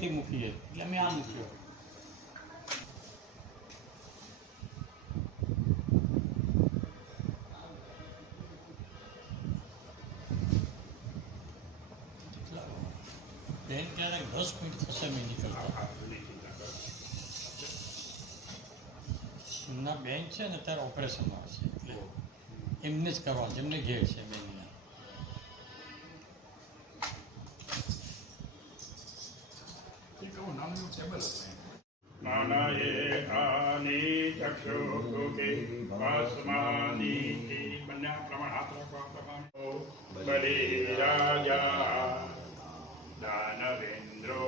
અહીંથી મૂકીએ એટલે અમે આ મૂક્યો. બેન ક્યારેક 10 મિનિટ થશે મેં નીકળતા. ના બેન છે ને ત્યારે ઓપરેશનમાં છે એટલે એમને જ કરવાનું જેમને ઘેર છે બેનને. નાનાયે આની ચક્ષુકે ભસ્માનીતિ બંને પ્રમાણ હાથ રાખવા પ્રમાણ બલિ રાજા દાનવેન્દ્રો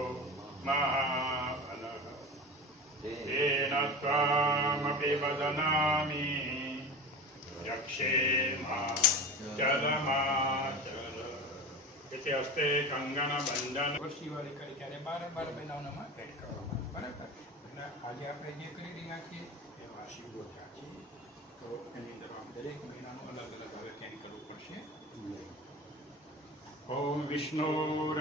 મહાબલ તેન ત્વામપી વદનામિ યક્ષેમા ચલમાચલ એટલે હસ્તે કંગન બંધન વર્ષીવાળી કરી ત્યારે 12 મહિનાઓમાં એડ કરવામાં બરાબર. એટલે આજે આપણે જે કરી રહ્યા છીએ એ વાર્ષિક ગોઠા છે, તો એની અંદર આપણે દરેક મહિનાનું અલગ અલગ હવે કેમ કરવું પડશે. ઓમ વિષ્ણુર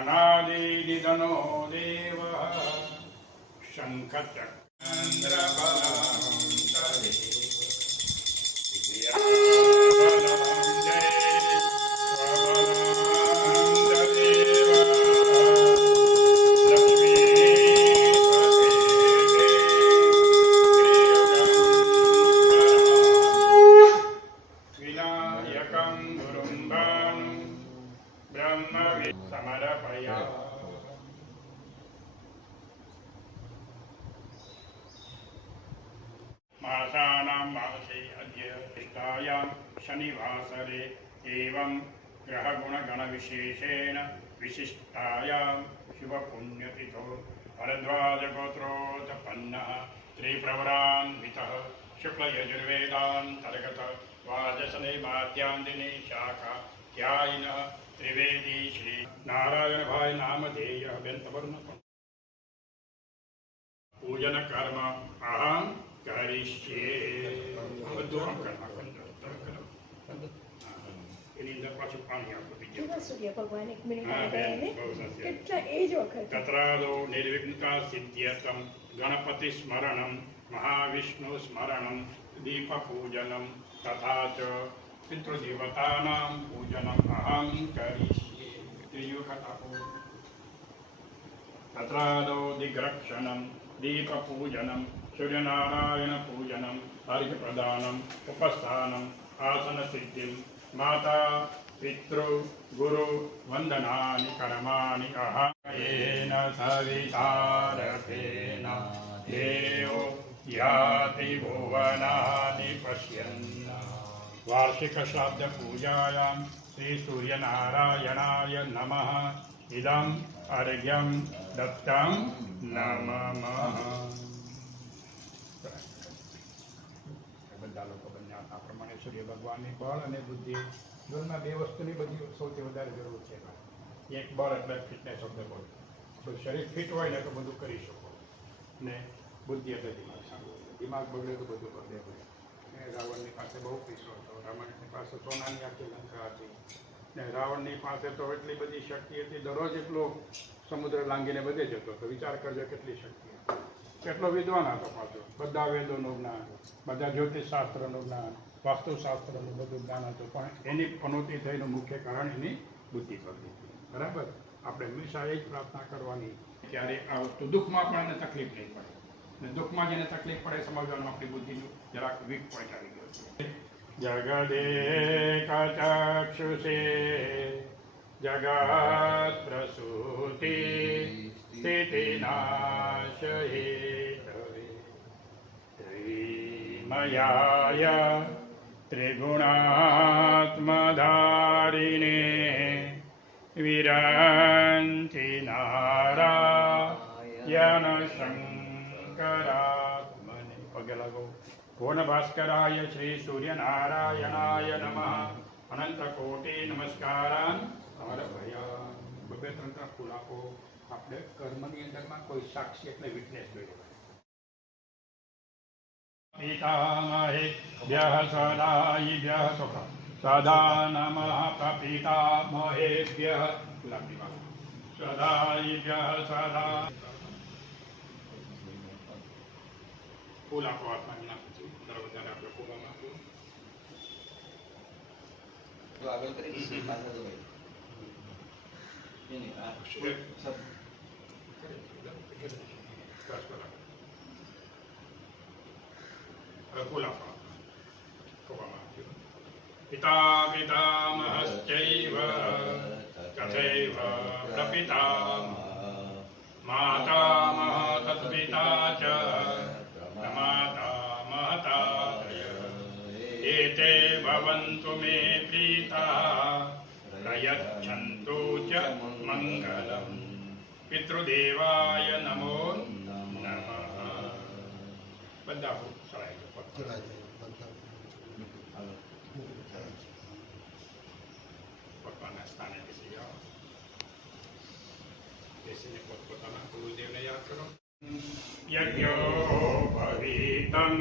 અનાદિ નિધનો દેવ શંખ ચક્ર मासानां मासे अद्य तिष्ठायां शनिवासरे एवं ग्रहगुणगणविशेषेण विशिष्टायां शुभपुण्यतिथौ भरद्वाजगोत्रोत्पन्नः त्रिप्रवरान्वितः शुक्लयजुर्वेदान्तर्गत द्वादशने माध्यान्दिने शाखाध्यायिनः त्रिवेदी श्री नारायणभाई नामधेयः व्यन्तवर्ण पूजन कर्म अहं કરીશ્યે. બધું આમ કરવા એની અંદર પાછું પાણી આપવું બીજું સૂર્ય ભગવાન એક મિનિટ કેટલા એજ વખત તત્રાદો નિર્વિઘ્નતા સિદ્ધ્યર્થમ ગણપતિ સ્મરણમ મહાવિષ્ણુ સ્મરણમ દીપ પૂજનમ તથા ચ પિતૃદેવતાનાં પૂજનમ અહં કરીશ્યે. ત્રીજી વખત આપો. તત્રાદો દિગ્રક્ષણમ દીપ પૂજનમ सूर्यनारायण पूजनम अर्घ्य प्रदानम उपस्थानम आसन सिद्धिम माता पितृ गुरु वंदनानि कर्माणि अहं सवितारथेन देवो याति भुवनानि पश्यन्. वार्षिक श्राद्ध पूजायां श्री सूर्यनारायणाय नमः. इदं अर्घ्यं दत्तं नमः. બધા લોકો બંને આ પ્રમાણે સૂર્ય ભગવાનની બળ અને બુદ્ધિ જીવનમાં બે વસ્તુની બધી સૌથી વધારે જરૂર છે. એક બળ એટલે ફિટનેસ ઓફ ધ બોડી. આપણું શરીર ફિટ હોય ને તો બધું કરી શકો, ને બુદ્ધિ એટલે દિમાગ સારું. દિમાગ બગડે તો બધું બગડે હોય. રાવણની પાસે બહુ પૈસો હતો, રાવણની પાસે સોનાની આખી લંકા હતી, ને રાવણની પાસે તો એટલી બધી શક્તિ હતી, દરરોજ એટલો સમુદ્ર લાંગીને બધે જતો હતો. વિચાર કરજો કેટલી શક્તિ હતી. કેટલો વિદ્વાન હતો પાછો. બધા વેદોનું જ્ઞાન, બધા જ્યોતિષશાસ્ત્રનું જ્ઞાન, વાસ્તુશાસ્ત્રનું બધું જ્ઞાન હતું, પણ એની પનોતી થઈનું મુખ્ય કારણ એની બુદ્ધિ પકડી હતી. બરાબર. આપણે હંમેશા એ જ પ્રાર્થના કરવાની ત્યારે આ વસ્તુ દુઃખમાં પણ એને તકલીફ નહીં પડે, ને દુઃખમાં જેને તકલીફ પડે સમજવાનું આપણી બુદ્ધિનું જરાક વીક પોઈન્ટ આવી ગયો છે. જગદેકચક્ષુષે જગત પ્રસૂતિ સ્થિતિનાશયે ત્રિમયાય ત્રિગુણાત્મધારિણે વિરંતિ નારાયણ શંકરાત્મને. પગે લાગો. પૂર્ણ ભાસ્કરાય શ્રી સૂર્યનારાયણાય નમઃ. અનંત કોટી નમસ્કારાન અર્પયા. બે ત્રણ ફૂલ આપો. આપણે કર્મની અંદરમાં કોઈ સાક્ષી એટલે વિટનેસ જોઈએ. પિતામહે ભ્યઃ સ્વદાયિભ્યઃ સુખં સદા નમઃ પ્રપિતામહેભ્યઃ સદાઈભ્યઃ સદા ફૂલ આપો હાથમાં નાખજો દરવાજાને આપણે ફૂલમાં નાખવું તો આગળ કરી પાછળ જો ભાઈ એની આ સબ ફૂલ આપો ફૂલમાં નાખજો પિતા પિતામહશ્ચૈવ તથૈવ પ્રપિતામહ માતામહ તત્પિતા ચ પ્રમાતા મહતાતય એતે ભવन्तु मे प्रीताः प्रयच्छन्तु च मङ्गलम् પિતૃદેવાય નમો નમઃ બધા પોતાના સ્થાને બેસી જાઓ બેસીને પોતપોતાના ગુરુદેવને યાદ કરો યજ્ઞોપવીતં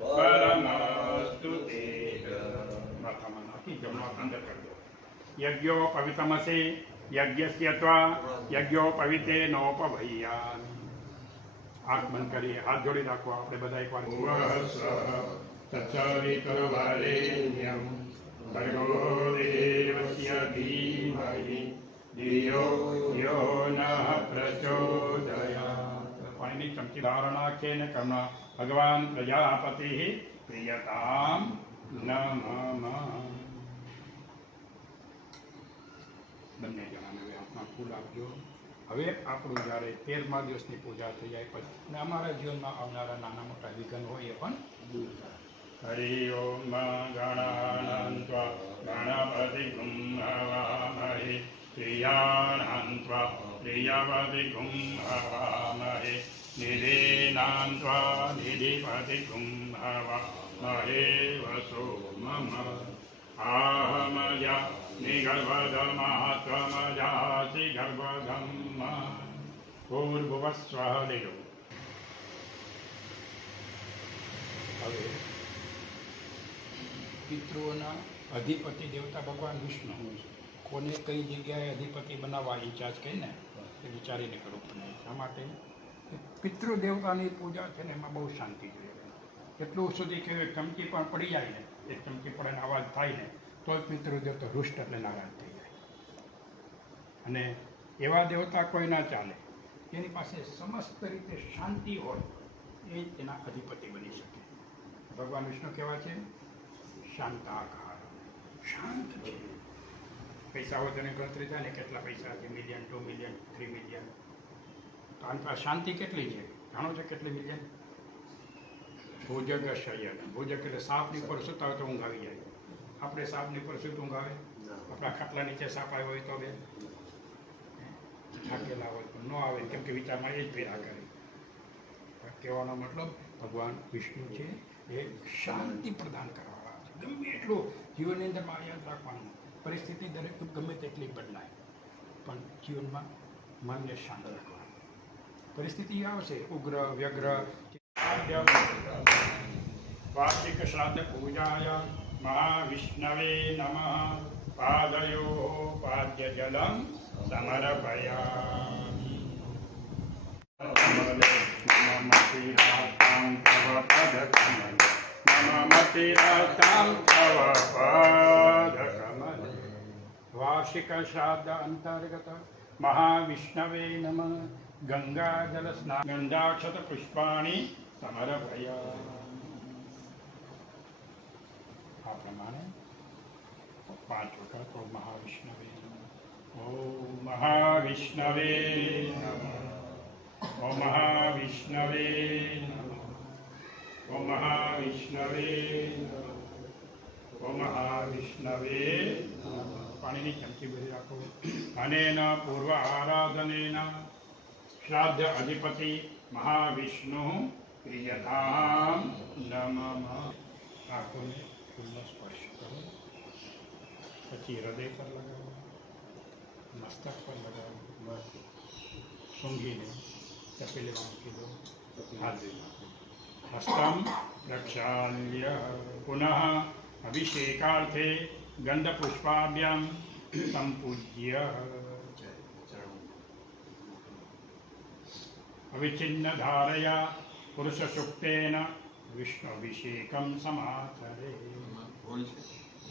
પરમસ્તુ તે માથામાં નાખી જમણો અંદર કરી દો યજ્ઞોપવિતમસી યજ્ઞસ્ય ત્વા યજ્ઞોપવિતેનોપભય્યામિ આંખ બંધ કરી હાથ જોડી રાખો આપણે બધા એકવાર તત્સવિતુર્વરેણ્યં ભર્ગો દેવસ્ય ધીમહિ ધિયો યો નઃ પ્રચોદયાત પાણીની ચમચી બહાર નાખે ને કર્મ ભગવાન પ્રજાપતિ પ્રિયતામ નમઃ બંને જણાને હવે હાથમાં ફૂલ આપજો હવે આપણું જ્યારે 13મા દિવસની પૂજા થઈ જાય પછી અને અમારા જીવનમાં આવનારા નાના મોટા વિઘ્ન હોય એ પણ દૂર થાય હરિ ઓમ ગણાનન્ત્વા ગણપતિગું હવામહે પ્રિયાણાન્ત્વા પ્રિયપતિગું હવામહે નિધિનાન્ત્વા નિધિપતિગું હવામહે વસો મમ आहमया निगर्भधमात्मजासि गर्भधम्म पूर्वस्वः लेलो હવે પિતૃઓના અધિપતિ દેવતા ભગવાન વિષ્ણુ કોને કઈ જગ્યાએ અધિપતિ બનાવવા ઇન્ચાર્જ કહીને એ વિચારીને કરવું પડે શા માટે પિતૃ દેવતાની પૂજા છે ને એમાં બહુ શાંતિ જોઈએ એટલું સુધી કે ચમચી પણ પડી જાય ને એક ચમચી પડે અવાજ થાય ને તો પિતૃ દેવતા રૂષ્ટ એટલે નારાજ થઈ જાય અને એવા દેવતા કોઈ ના ચાલે એની પાસે સમસ્ત રીતે શાંતિ હોય એ જ એના અધિપતિ બની શકે ભગવાન વિષ્ણુ કેવા છે શાંતાકાર શાંત છે પૈસા હોય તેની ગણતરી થાય ને કેટલા પૈસા છે મિલિયન 2 મિલિયન 3 મિલિયન તો આની પાસે શાંતિ કેટલી છે જાણો છો કેટલી મિલિયન ભોજક શયન ભોજક એટલે સાપની પર સૂતા હોય તો ઊંઘ આવી જાય આપણે સાપની પર સૂત ઊંઘ આવે આપણા ખાટલા નીચે સાપ આવ્યો હોય તો બે થાકેલા હોય તો ન આવે કેમ કે વિચારમાં એ જ ફેરા કરે કહેવાનો મતલબ ભગવાન વિષ્ણુ છે એ શાંતિ પ્રદાન કરવાવાળા છે ગમે એટલું જીવનની અંદર યાદ રાખવાનું પરિસ્થિતિ દરેક ગમે તેટલી બદલાય પણ જીવનમાં મનને શાંત રાખવાનું પરિસ્થિતિ આવશે ઉગ્ર વ્યગ્ર વાર્ષિક શ્રાદ્ધ પૂજાય મહાવિષ્ણવે નમઃ પાદયો પાદ્ય જલમ સમર્પયામિ વાર્ષિક શ્રાદ્ધ અંતર્ગત મહાવિષ્ણવે નમઃ ગંગાજલ સ્નાન ગંધાક્ષત પુષ્પાણી સમર્પયામિ આ પ્રમાણે 5 વખત ઓમ મહાવિષ્ણવે ઓમ મહાવિષ્ણવે ઓમ મહાવિષ્ણવે ઓમ મહાવિષ્ણવે ઓમ મહાવિષ્ણવે પાણીની ચમચી ભરી રાખો અનેન પૂર્વ આરાધનેન શ્રાદ્ધ અધિપતિ મહાવિષ્ણુ પ્રિયતામ નમઃ આંખોને ફૂલનો સ્પર્શ કરો પછી હૃદય પર લગાવો મસ્તક પર લગાવો સૂંઘીને તપેલીમાં મૂકી દો હાથ ધોઈ નાખો હસ્તમ પ્રક્ષાલ્ય પુનઃ અભિષેકાર્થે गंधपुष्पाभ्यां संपूज्य अविच्छिन्नधारया पुरुषसूक्तेन विष्णुभिषेकं समाचरे।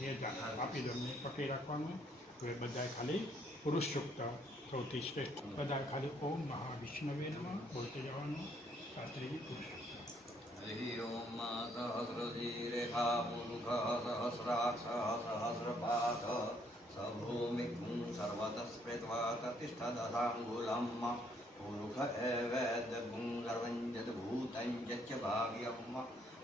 એ જાણ આપી દો અમને પકડી રાખવાનું. હવે બધાએ ખાલી પુરુષ સૂક્ત સૌથી શ્રેષ્ઠ બધાએ ખાલી ઓમ મહાવિષ્ણવે નમઃ બોલते જવાનું. શાસ્ત્રીજી પુરુષ हरि ओम सहस्रशीरेखा मुरुखः सहस्राक्षः सहस्रपाद सभूमिकुं सर्वतः स्मृत्वा ततिष्ठदशाङ्गुलं पुरुष एवेद्गुं सर्वं यद्भूतं यच्च भाग्यं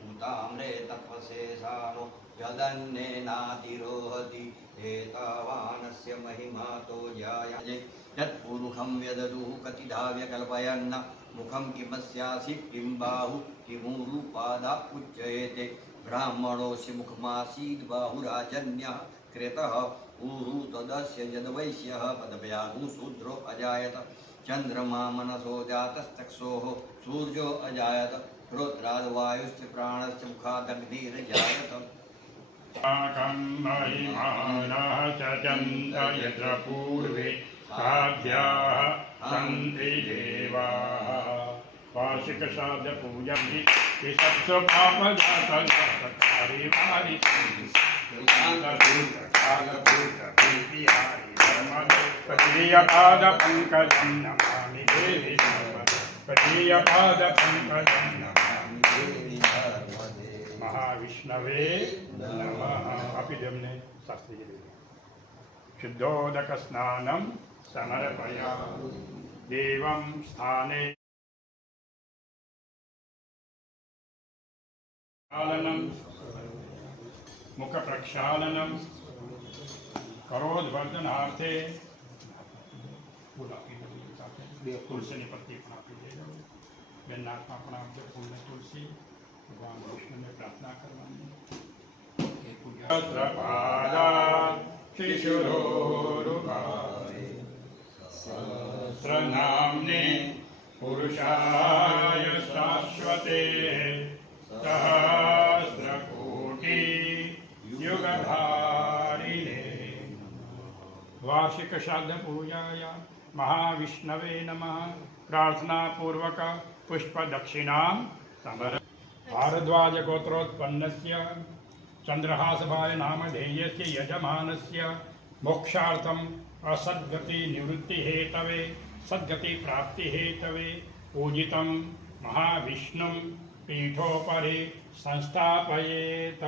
उताम्रे तत्त्वशेषानो यदन्नेनातिरोहति एतावानस्य महिमातो जायते यत्पुरुषं व्यददुः कतिधा व्यकल्पयन् मुखं किमस्यासि किं बाहु किमूरुपादा उच्यते ब्राह्मणोऽसि मुखमासीद् बाहुराजन्यः कृतः ऊरु तदस्य यद्वैश्यः पदव्यागुं शूद्रो अजायत चन्द्रमा मनसो जातश्चक्षोः सूर्यो अजायत श्रोत्राद्वायुश्च प्राणश्च मुखादग्निर्जायत महिमानः चचन्त यत्र पूर्वे साध्याः सन्ति देवाः वार्षिकश्राद्धपूजं हि सत्स्वपापजातकारी पतीयपादपङ्कजं नमामि देवी पतीयपादपङ्कजं नमामि देवी महाविष्णवे नमः. આપી દે અમને શાસ્ત્રીજી. શુદ્ધોદક સ્નાનમ સમર્પયામિ દેવં સ્થાને પ્રક્ષાલનમ મુખ પ્રક્ષાલનમ કરોદ્વર્ધનાર્થે ફૂલ આપી દો સાથે બે તુલસીની પત્તી પણ આપી દેજો. બેનના હાથમાં પણ આપજો ફૂલને તુલસી. ભગવાન વિષ્ણુને પ્રાર્થના કરવાની. સહસ્રનામ્ને પુરુષાય શાશ્વતે સહસ્રકોટિ યુગધારિણે વાર્ષિક શ્રાદ્ધ પૂજાય મહાવિષ્ણવે નમઃ. પ્રાર્થનાપૂર્વક પુષ્પદક્ષિણાં સમર્પયામિ. भारद्वाज गोत्रोत्पन्नस्य चंद्रहासभाय नामधेयस्य यजमानस्य मोक्षार्थम असद्गति निवृत्ति हेतवे सद्गति प्राप्ति हेतवे पूजितं महाविष्णुं पीठोपरि संस्थापयेत.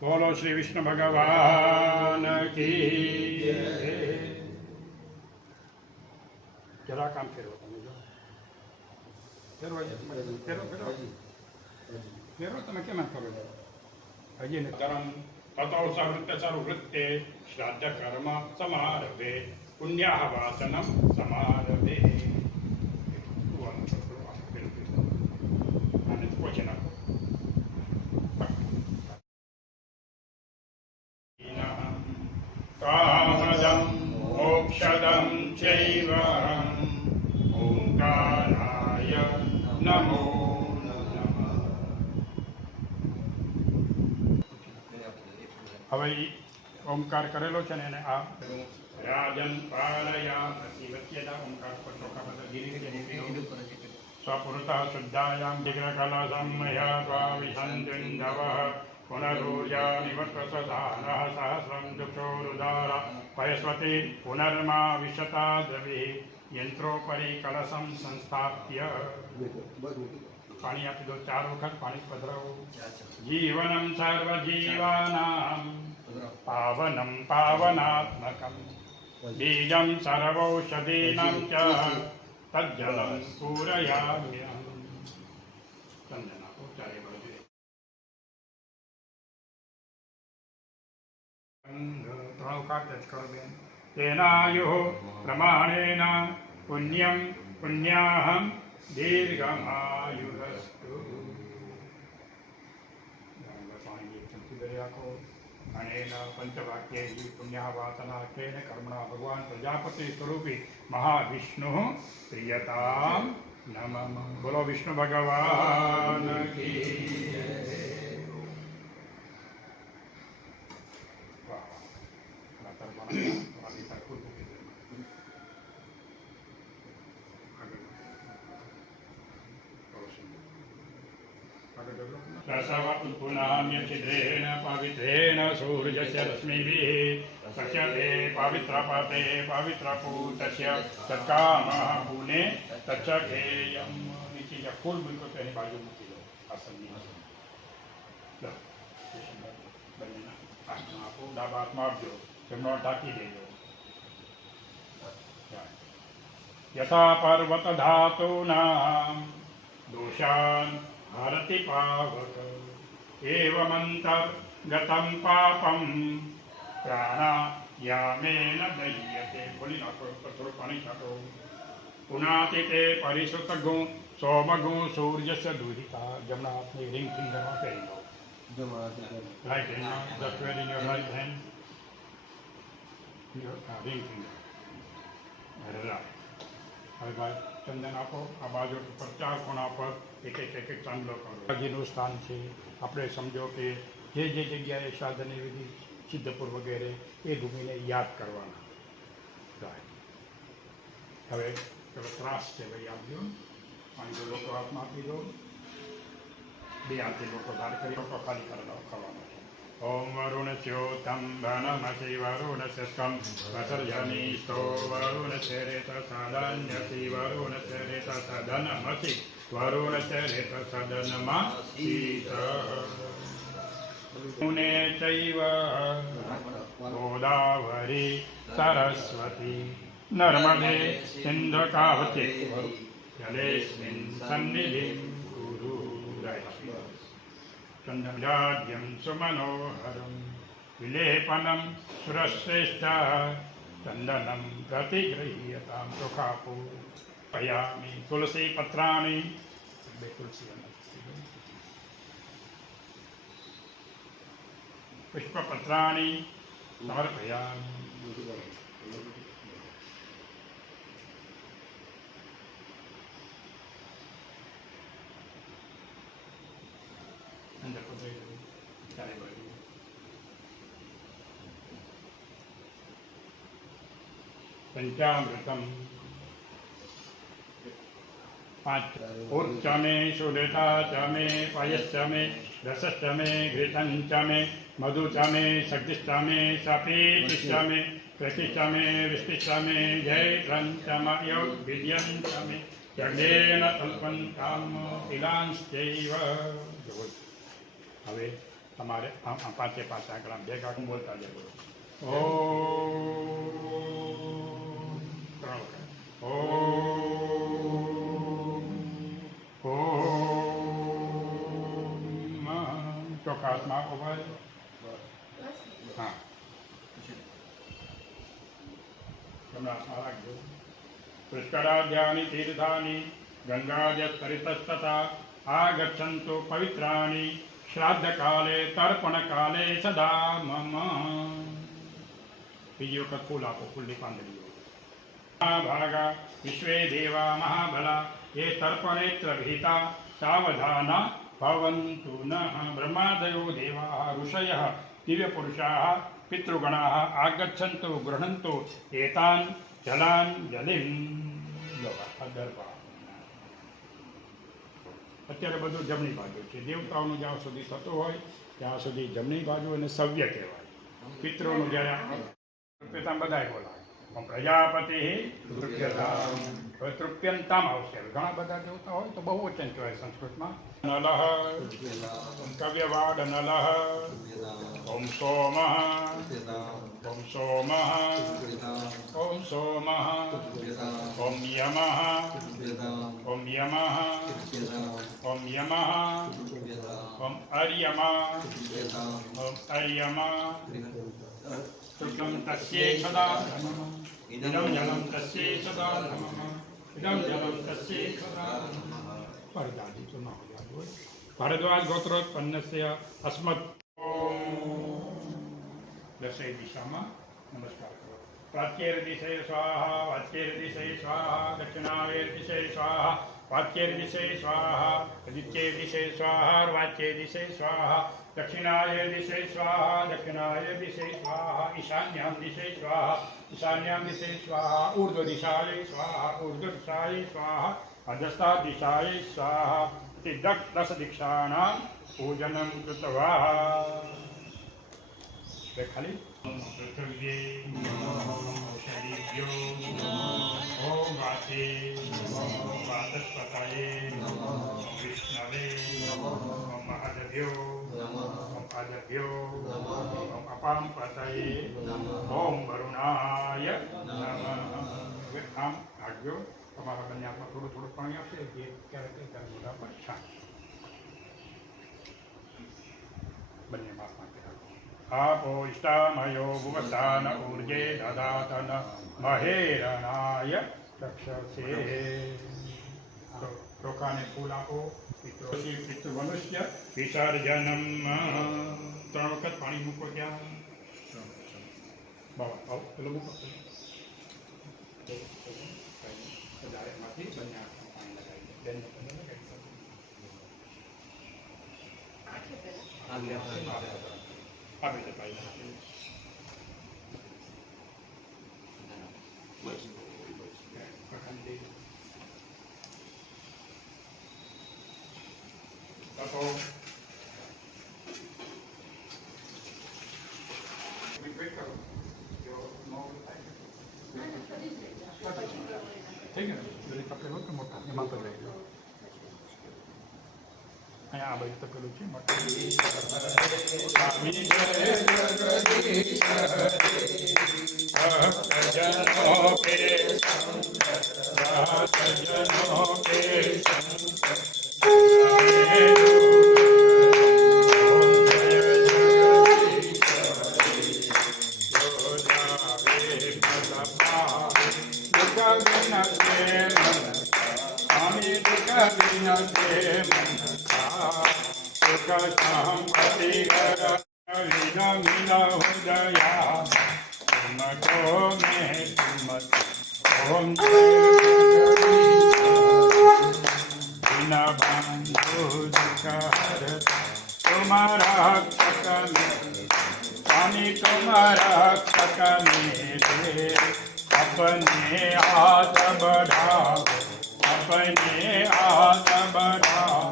बोलो श्री विष्णु भगवान की जय. जरा काम फेरो તમે જો फेरो फेरो તમે કેમ કરો છો હજી ધર્મ તતો સવૃત્ત સર્વવૃત્તે શ્રાદ્ધ કર્મ સમારભે પુણ્યાહવાસનમ સમારભે. અને પૂછે નાખો કામદમ મોક્ષદમ ચૈવ ઓંકારાય નમો. હવે ઓમકાર કરેલો છે ને એને આ રાજન પાલયા પ્રતિ વચ્ચેના ઓમકાર પર ચોખા બધા ધીરે ધીરે સ્વપુરતઃ શુદ્ધાયામ વિગ્રહકલા સંમયા સ્વાવિશંતિન્દવઃ પુનરૂર્જા નિવત્સધાનઃ સહસ્રં દુક્ષોરુદાર પયસ્વતી પુનર્મા વિશતા દ્રવિः યંત્રોપરી કલશં સંસ્થાપ્ય. પાણી આપી દો 4 વખત પાણી પધરાવો. જીવનમ સર્વજીવાનામ પાવનમ પાવનાત્મકમ બીજમ સર્વૌષધીનાં ચ તજ્જલં પૂરયામ્યહં. ચંદન આપો ચારે બાજુએ. 3 વખત જ કરો બેન. તેનાયુઃ પ્રમાણેન પુણ્યમ પુણ્યાહં દીર્ઘમાયુરસ્તુ. અનેન પંચવાક્યૈ પુણ્યાવાસનાખ્યેન કર્મણા ભગવાન પ્રજાપતિ સ્વરૂપી મહાવિષ્ણુઃ પ્રિયતામ નમઃ. બોલો વિષ્ણુ ભગવાન કી જય. વાહ. रसव पुनान्यछिद्रेण पवित्रेण सूर्यस्य रश्मिभिः सख्यते पवित्रपते पवित्रपूतस्य तत्कामः पुने तच्छखेयम् નીચે જ્યાં ફૂલ મૂક્યો તો એની બાજુ મૂકી દો આસનની લો બંનેના હાથમાં આપો ડાબા હાથમાં આપજો જમણો ઢાંકી દેજો यथा पर्वत धातूनां दोषान् हरति पावक एवमन्तर्गतं पापं प्राणायामेन दह्यते बोली नाखो थोड़ो पानी छाटो पुनातिते परिश्रुतगुं सोमगुं सूर्यस्य दुहिता जमना हाथની રિંગ ફિંગરમાં પહેરી લો right hand just wear in your right hand ring finger right હવે ભાઈ ચંદન આપો આ બાજુ પર 4 ખૂણા પર એક એક ચાંદલો કરો જીનું સ્થાન છે આપણે સમજો કે જે જગ્યાએ સાધનની વિધિ સિદ્ધપુર વગેરે એ ભૂમિને યાદ કરવાના હવે પેલો ત્રાસ છે ભાઈ આપજો પાણી જો લોકો હાથમાં આપી દો બે હાથે લોકો ધાર કરી લોકો ખાલી કરવાનો છે ओम वरुणस्योतं धनमसि वरुणस्य स्कं वसर्जनीस्तो वरुणस्य रेतसदन्यसि वरुणस्य रेतसदनमसि वरुणस्य रेतसदनमसीत मुने चैव गोदावरी सरस्वती नर्मदे सिन्धुकावती जलेऽस्मिन् सन्निधिं कुरु चंदनाद्यं सुमनोहरं विलेपनं सुरश्रेष्ठः चंदनं प्रतिगृह्यतां सुखापूरयामि तुलसी पत्राणि बे तुलसी पुष्पपत्राणि समर्पयामि पंचामृतम 5 ऊर्च में सुलता च में पयश्च में रसश्च में घृतं च में मधु च में शक्तिश्च में सपेतिश्च में कृषिश्च में विष्टिश्च में जयत्रं च मयोगिर्यं च में यज्ञेन कल्पन्तां तिलांश्चैव હવે તમારે પાંચે પાંચ આંકડા ભેગા બોલતા જજો ચોખ્ખા હાથમાં ઉભા હા તમને હાથમાં રાખજો પુષ્કરાધ્યાની તીર્થાની ગંગાજતરિતસ્તથા આગચ્છन्तु પવિત્રાણि श्राद्धकाले तर्पणकाले सदा मम बीजी वखत फूल आपो फूलनी પાંદડીઓ महाभागा विश्वे देवा महाबला ये तर्पणेत्र भीता सावधाना भवन्तु नः ब्रह्मादयो देवाः ऋषयः दिव्यपुरुषाः पितृगणाः आगच्छन्तु गृह्णन्तु एतान् जलान् जलिं अदर्भा અત્યારે બધું જમણી બાજુ છે દેવતાઓનું જ્યાં સુધી થતો હોય ત્યાં સુધી જમણી બાજુ અને સવ્ય કહેવાય પિતૃનું જ્યારે તૃપ્યતામ બધાય બોલાય પણ પ્રજાપતિ હવે તૃપ્યંતામ આવશે ઘણા બધા દેવતા હોય તો બહુ વચન કહેવાય સંસ્કૃતમાં નલઃ કવ્યવાડ નલઃ ઓમ સોમઃ ઓમ સોમઃ ઓમ સોમઃ ઓમ યમઃ ઓમ યમઃ ओम यमः ओम अर्यमा ओम अर्यमा शुक्लं तस्यै सदा नमः इदं जलं तस्यै सदा नमः इदं जलं तस्यै सदा नमः परदादि तो न हो जाए भारद्वाज गोत्रोत्पन्नस्य अस्मत् दशे दिशाમાં नमस्कार करो प्राच्येर दिशे स्वाहा वाच्येर दिशे स्वाहा दक्षिणावेर दिशे स्वाहा वाच्ये दिशे स्वाहा आदित्ये दिशे स्वाहा वाच्ये दिशे स्वाहा दक्षिणाय दिशे स्वाहा दक्षिणाय दिशे स्वाहा ईशान्यां दिशे स्वाहा ईशान्यां दिशे स्वाहा ऊर्ध्व दिशाय स्वाहा ऊर्ध्व दिशाय स्वाहा अधस्था दिशाय स्वाहा તે દશ દીક્ષાના પૂજનમ કૃતવા ખાલી પૃથ્વી ઔષધિભ્યો ઓમ વાતે વાતસ્પતાયે વિષ્ણવે ઓમ મહાદેવ્યો ઓમ આદભ્યો ઓમ અપામ પતયે ઓમ વરુણાય નમઃ. આમ આગળ તમારા બંને હાથમાં થોડું થોડું પાણી આપશે જે ક્યારેક ત્યારે મોઢા પર છાંટ બંને માસમાં આપો ઇષ્ટામયો ભુવતાન ઊર્જે દદાતન મહેરણાય ચક્ષસે. ચોખાને ફૂલ આપો. પિતૃ મનુષ્ય વિસર્જનમ. 3 વખત પાણી મૂકો ત્યાં બાબા પેલો મૂકો માંથી બંને હાથમાં પાણી લગાવી દે. આપી દે ભાઈ. થઈ ગયું પેલી તપેલું કે મોટા એમાં તો લઈ લો. અહીંયા આ બાજુ તપેલું છે મોટા. अपने हाथ बढ़ाओ, अपने हाथ बढ़ाओ,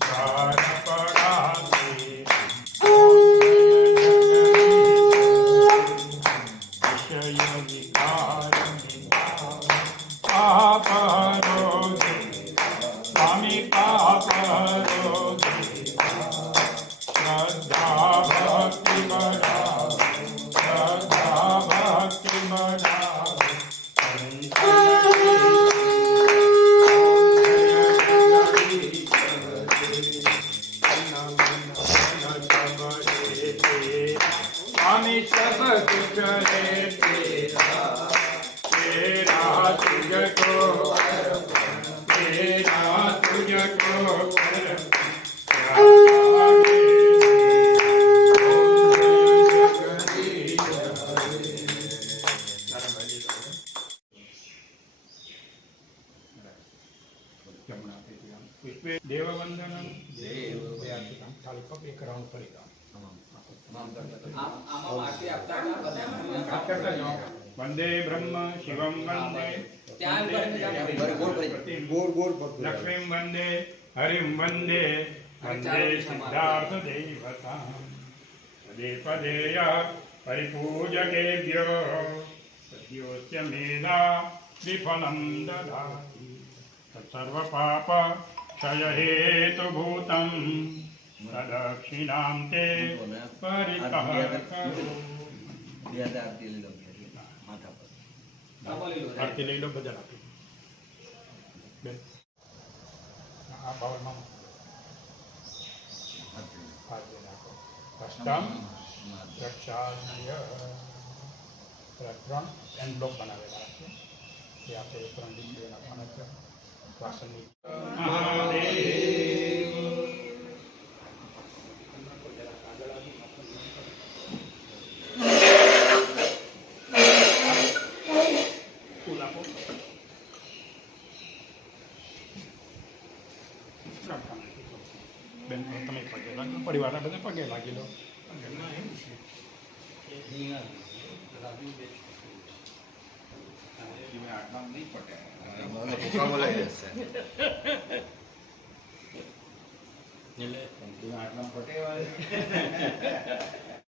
घर पड़ाते विषय विकार पाप रोगे स्वामी पाप रोगे श्रद्धा भक्ति बढ़ाओ, श्रद्धा भक्ति बढ़ाओ. स्वामी सब कुछ है तेरा, तेरा तुझको, तेरा तुझको देववंदनम खाली पग एक राउंड करेगा. वंदे ब्रह्म शिवम वंदे लक्ष्मी वंदे हरिम वंदे वंदे सिद्धार्थ देवता पदे पदेय परिपूजकेभ्यो सद्योस्य मेधा विफलं ददाति तत्सर्वपाप क्षयहेतुभूतं प्रदक्षिणां ते परितः करो. आरती લઈ લો બધા આપી બેન આ બાવળમાં હાથ દે નાખો. કષ્ટમ રક્ષાલય 3 એન્વલોપ બનાવેલા છે એ આપણે 3 ડિગ્રી નાખવાના છે. વાસણની બેન તમે પગે લાગો, પરિવારના બધા પગે લાગી લો. એટલે આટલા પટેવા